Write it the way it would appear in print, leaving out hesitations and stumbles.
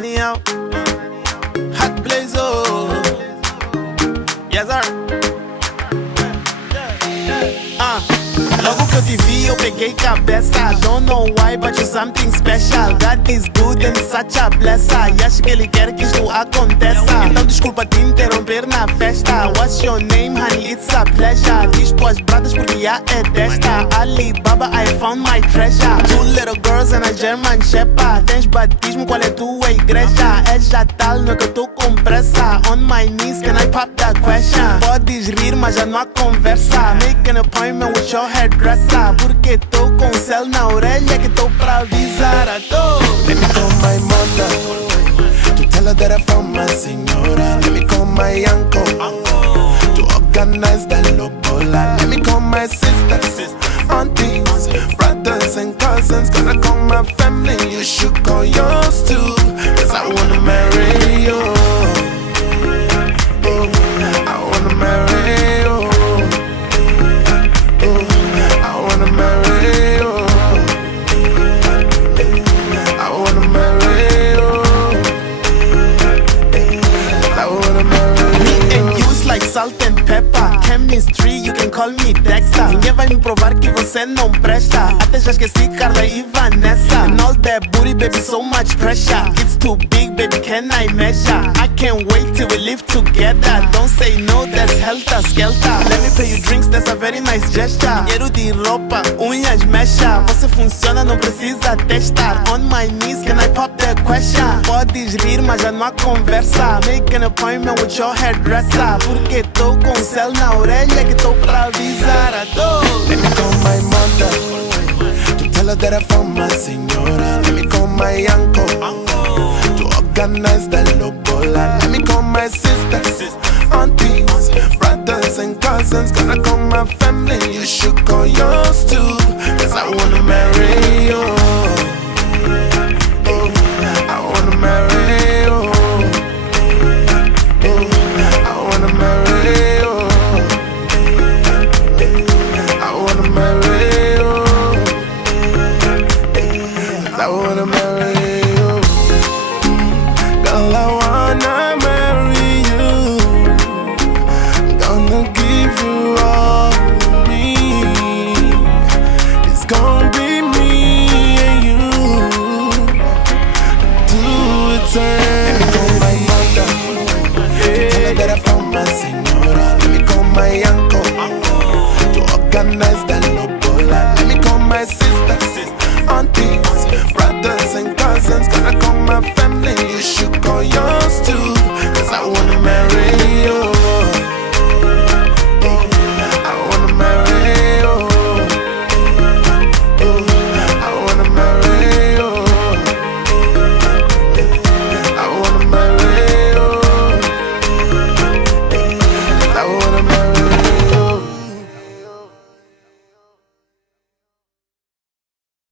Hernâni out. Hot blaze, oh. Yes, sir. Logo que eu te vi, eu peguei cabeça. Don't know why, but you're something special. God is good and such a blessing. E acho que ele quer que isto aconteça. Então desculpa te interromper na festa. What's your name, honey? It's a pleasure. Diz tuas bradas porque a é desta. Alibaba, I found my treasure. Two little girls and a German Shepherd. Tens batismo, qual é tua igreja? É já tal, não é que eu tô com pressa. On my knees, can I pop the question? Podes rir, mas já não há conversa. Make an appointment with your hairdresser. Porque tô com céu na orelha que tô pra avisar a todos. Let me call my mother to tell her that I found my senora. Let me call my uncle to organize the lobola. Let me call my sisters, aunties, brothers and cousins. Gonna call my family, you should call yours too. Cause I wanna marry you. I wanna marry you. Like salt and pepper, chemistry, you can call me Dexter. Ninguém vai me provar que você não presta. Até já esqueci Carla e Vanessa. And all that booty, baby, so much pressure. It's too big, baby, can I measure? I can't wait till we live together. Don't say no, that's helter skelter. Let me pay you drinks, that's a very nice gesture. Dinheiro de roupa, unhas mecha. Você funciona, não precisa testar. On my knees, can I pop the question? Podes rir, mas já não há conversa. Make an appointment with your hairdresser. Porque tô com céu na orelha que tô pra avisar a todos. Let me call my mother to tell her that I found my senora. Let me call my uncle to organize the lobola. Let me call my sisters, aunties, brothers and cousins. Gonna call my family,